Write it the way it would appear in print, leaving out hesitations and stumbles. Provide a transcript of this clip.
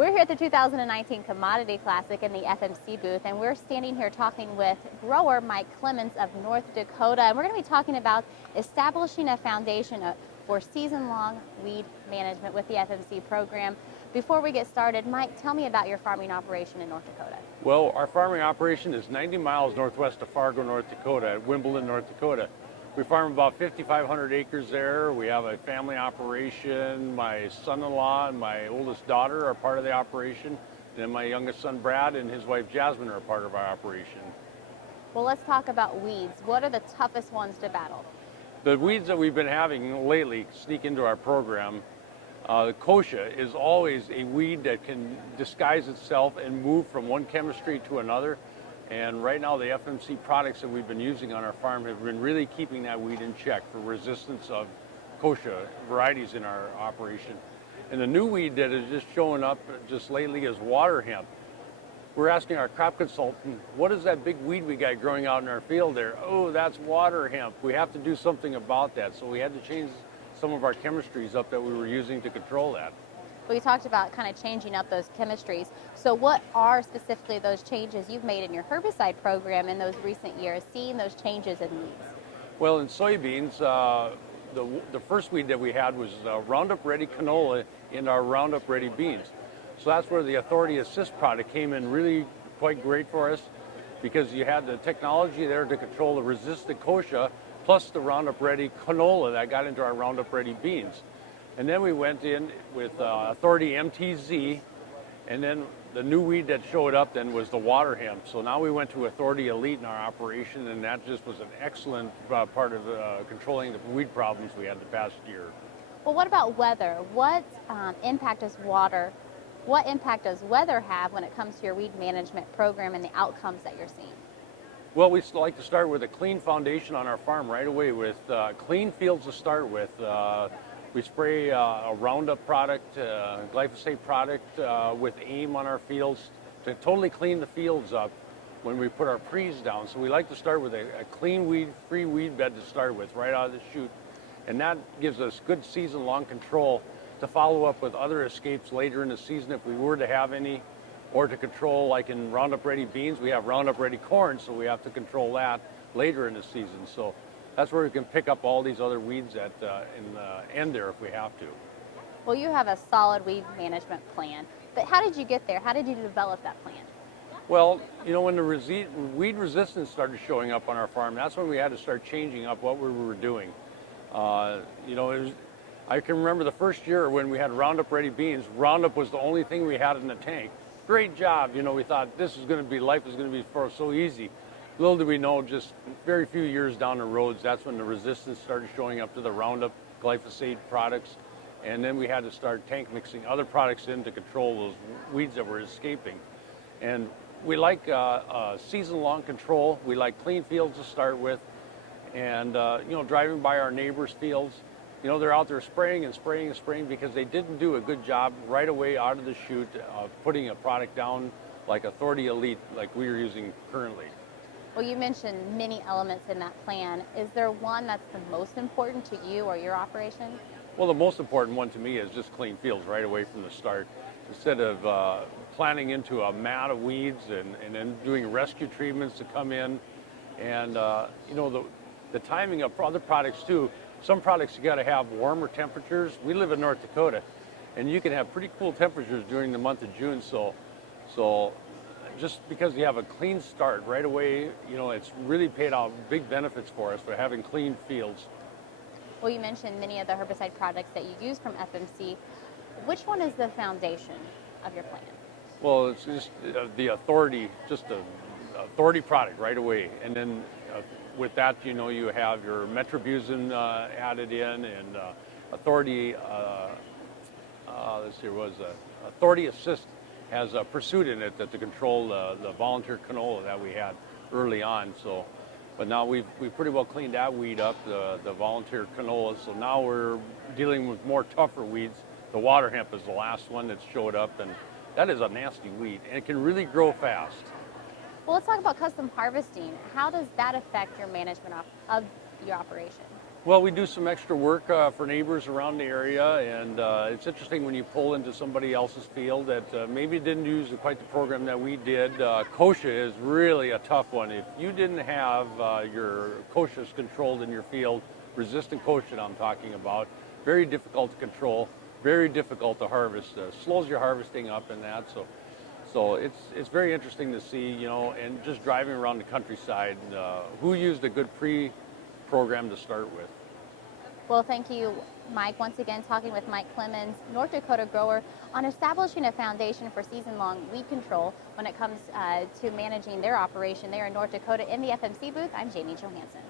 We're here at the 2019 Commodity Classic in the FMC booth, and we're standing here talking with grower Mike Clemens of North Dakota. And we're going to be talking about establishing a foundation for season-long weed management with the FMC program. Before we get started, Mike, tell me about your farming operation in North Dakota. Well, our farming operation is 90 miles northwest of Fargo, North Dakota, at Wimbledon, North Dakota. We farm about 5,500 acres there. We have a family operation. My son-in-law and my oldest daughter are part of the operation. Then my youngest son, Brad, and his wife, Jasmine, are a part of our operation. Well, let's talk about weeds. What are the toughest ones to battle? The weeds that we've been having lately sneak into our program. The kochia is always a weed that can disguise itself and move from one chemistry to another. And right now, the FMC products that we've been using on our farm have been really keeping that weed in check for resistance of kochia varieties in our operation. And the new weed that is just showing up just lately is water hemp. We're asking our crop consultant, what is that big weed we got growing out in our field there? Oh, that's water hemp. We have to do something about that. So we had to change some of our chemistries up that we were using to control that. Well, you talked about kind of changing up those chemistries. So what are specifically those changes you've made in your herbicide program in those recent years, seeing those changes in weeds? Well, in soybeans, the first weed that we had was Roundup Ready canola in our Roundup Ready beans. So that's where the Authority Assist product came in really quite great for us, because you had the technology there to control the resistant kochia plus the Roundup Ready canola that got into our Roundup Ready beans. And then we went in with Authority MTZ, and then the new weed that showed up then was the water hemp. So now we went to Authority Elite in our operation, and that just was an excellent part of controlling the weed problems we had the past year. Well, what about weather? What impact does weather have when it comes to your weed management program and the outcomes that you're seeing? Well, we like to start with a clean foundation on our farm right away with clean fields to start with. We spray a Roundup product, glyphosate product with AIM on our fields to totally clean the fields up when we put our pre's down. So we like to start with a clean free weed bed to start with right out of the chute. And that gives us good season-long control to follow up with other escapes later in the season if we were to have any, or to control, like in Roundup Ready beans, we have Roundup Ready corn, so we have to control that later in the season. So that's where we can pick up all these other weeds in the end there if we have to. Well, you have a solid weed management plan, but how did you get there? How did you develop that plan? Well, you know, when the weed resistance started showing up on our farm, that's when we had to start changing up what we were doing. You know, I can remember the first year when we had Roundup Ready beans, Roundup was the only thing we had in the tank. Great job, you know, we thought life is going to be so easy. Little did we know, just very few years down the roads, that's when the resistance started showing up to the Roundup glyphosate products. And then we had to start tank mixing other products in to control those weeds that were escaping. And we like season-long control. We like clean fields to start with. And, you know, driving by our neighbors' fields, you know, they're out there spraying and spraying and spraying because they didn't do a good job right away out of the chute of putting a product down like Authority Elite, like we are using currently. Well, you mentioned many elements in that plan. Is there one that's the most important to you or your operation? Well, the most important one to me is just clean fields right away from the start. Instead of planting into a mat of weeds and then doing rescue treatments to come in. And, you know, the timing of other products too. Some products you got to have warmer temperatures. We live in North Dakota, and you can have pretty cool temperatures during the month of June. So just because you have a clean start right away, you know, it's really paid out big benefits for us for having clean fields. Well, you mentioned many of the herbicide products that you use from FMC. Which one is the foundation of your plan? Well, it's just the Authority, just the Authority product right away. And then with that, you know, you have your Metribuzin added in, and Authority, Authority Assist has a Pursuit in it to control the volunteer canola that we had early on. So, but now we've pretty well cleaned that weed up, the volunteer canola. So now we're dealing with more tougher weeds. The water hemp is the last one that showed up, and that is a nasty weed, and it can really grow fast. Well, let's talk about custom harvesting. How does that affect your management of your operation? Well, we do some extra work for neighbors around the area, and it's interesting when you pull into somebody else's field that maybe didn't use quite the program that we did. Kochia is really a tough one. If you didn't have your kochias controlled in your field, resistant kochia I'm talking about, very difficult to control, very difficult to harvest. Slows your harvesting up and that. So it's very interesting to see, you know, and just driving around the countryside, who used a good program to start with. Well, thank you, Mike. Once again, talking with Mike Clemens, North Dakota grower, on establishing a foundation for season-long weed control when it comes to managing their operation there in North Dakota. In the FMC booth, I'm Jamie Johansson.